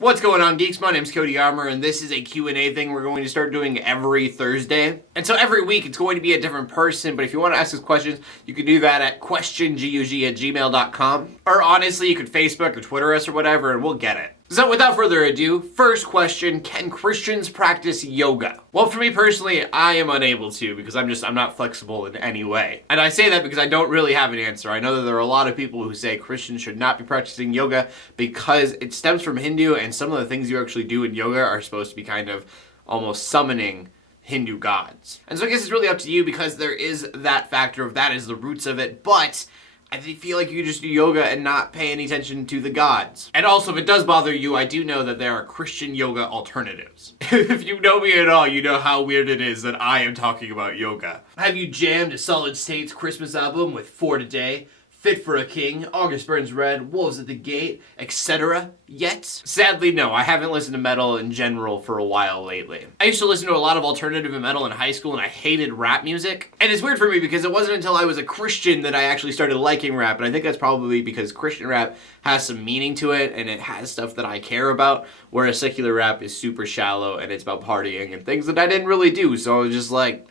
What's going on, geeks? My name's Cody Armour, and this is a Q&A thing we're going to start doing every Thursday. And so every week it's going to be a different person, but if you want to ask us questions, you can do that at QuestionGUG@gmail.com. Or honestly, you could Facebook or Twitter us or whatever, and we'll get it. So without further ado, first question, can Christians practice yoga? Well, for me personally, I am unable to because I'm not flexible in any way. And I say that because I don't really have an answer. I know that there are a lot of people who say Christians should not be practicing yoga because it stems from Hindu, and some of the things you actually do in yoga are supposed to be kind of almost summoning Hindu gods. And so I guess it's really up to you because there is that factor of that is the roots of it, but I feel like you just do yoga and not pay any attention to the gods. And also, if it does bother you, I do know that there are Christian yoga alternatives. If you know me at all, you know how weird it is that I am talking about yoga. Have you jammed a Solid State's Christmas album with For Today, Fit for a King, August Burns Red, Wolves at the Gate, etc. yet? Sadly, no. I haven't listened to metal in general for a while lately. I used to listen to a lot of alternative metal in high school, and I hated rap music. And it's weird for me because it wasn't until I was a Christian that I actually started liking rap, and I think that's probably because Christian rap has some meaning to it, and it has stuff that I care about, whereas secular rap is super shallow, and it's about partying and things that I didn't really do, so I was just like,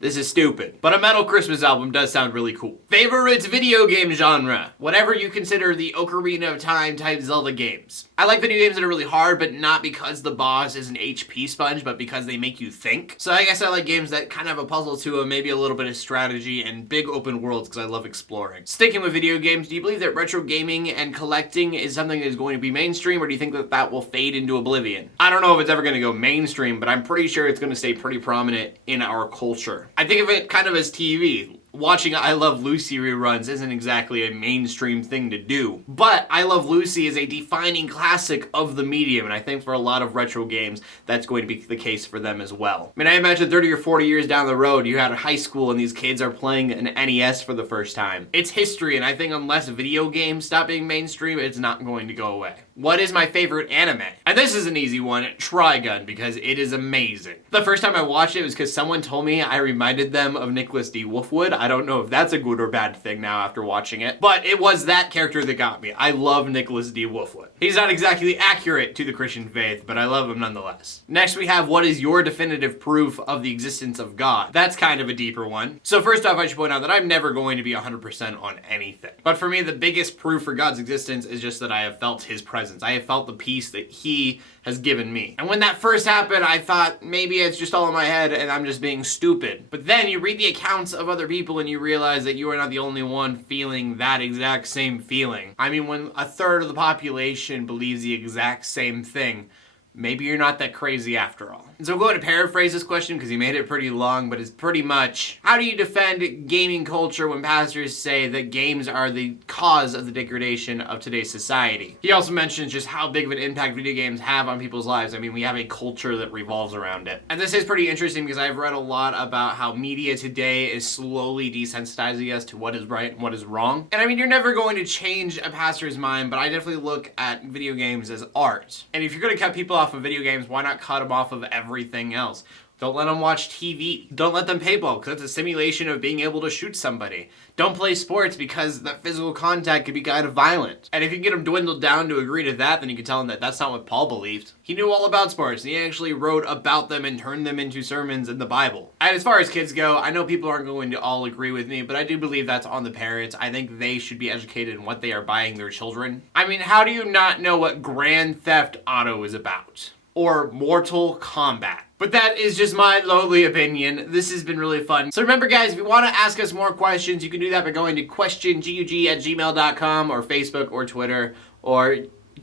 this is stupid. But a metal Christmas album does sound really cool. Favorite video game genre? Whatever you consider the Ocarina of Time type Zelda games. I like video games that are really hard, but not because the boss is an HP sponge, but because they make you think. So I guess I like games that kind of have a puzzle to them, maybe a little bit of strategy, and big open worlds because I love exploring. Sticking with video games, do you believe that retro gaming and collecting is something that is going to be mainstream, or do you think that that will fade into oblivion? I don't know if it's ever going to go mainstream, but I'm pretty sure it's going to stay pretty prominent in our culture. I think of it kind of as TV. Watching I Love Lucy reruns isn't exactly a mainstream thing to do, but I Love Lucy is a defining classic of the medium, and I think for a lot of retro games, that's going to be the case for them as well. I mean, I imagine 30 or 40 years down the road, you had a high school and these kids are playing an NES for the first time. It's history, and I think unless video games stop being mainstream, it's not going to go away. What is my favorite anime? And this is an easy one, Trigun, because it is amazing. The first time I watched it was because someone told me I reminded them of Nicholas D. Wolfwood. I don't know if that's a good or bad thing now after watching it, but it was that character that got me. I love Nicholas D. Wolfwood. He's not exactly accurate to the Christian faith, but I love him nonetheless. Next we have, what is your definitive proof of the existence of God? That's kind of a deeper one. So first off, I should point out that I'm never going to be 100% on anything. But for me, the biggest proof for God's existence is just that I have felt his presence. I have felt the peace that he has given me. And when that first happened, I thought maybe it's just all in my head and I'm just being stupid. But then you read the accounts of other people and you realize that you are not the only one feeling that exact same feeling. I mean, when a third of the population believes the exact same thing, maybe you're not that crazy after all. And so I'm going to paraphrase this question because he made it pretty long, but it's pretty much, how do you defend gaming culture when pastors say that games are the cause of the degradation of today's society? He also mentions just how big of an impact video games have on people's lives. I mean, we have a culture that revolves around it. And this is pretty interesting because I've read a lot about how media today is slowly desensitizing us to what is right and what is wrong. And I mean, you're never going to change a pastor's mind, but I definitely look at video games as art. And if you're going to cut people off of video games, why not cut them off of everything else? Don't let them watch TV. Don't let them paintball because it's a simulation of being able to shoot somebody. Don't play sports because that physical contact can be kind of violent. And if you can get them dwindled down to agree to that, then you can tell them that that's not what Paul believed. He knew all about sports, and he actually wrote about them and turned them into sermons in the Bible. And as far as kids go, I know people aren't going to all agree with me, but I do believe that's on the parents. I think they should be educated in what they are buying their children. I mean, how do you not know what Grand Theft Auto is about? Or Mortal Kombat? But that is just my lowly opinion. This has been really fun. So remember, guys, if you want to ask us more questions, you can do that by going to QuestionGUG@gmail.com or Facebook or Twitter, or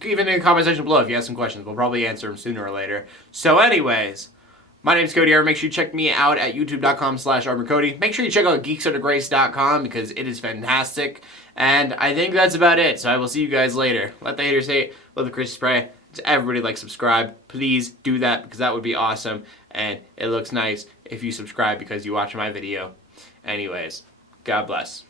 even in the comment section below if you have some questions. We'll probably answer them sooner or later. So anyways, my name's Cody Armour. Make sure you check me out at youtube.com/ArmourCody. Make sure you check out GeeksUnderGrace.com because it is fantastic. And I think that's about it. So I will see you guys later. Let the haters hate, let the Christians pray. Everybody, like, subscribe. Please do that because that would be awesome. And it looks nice if you subscribe because you watch my video. Anyways, God bless.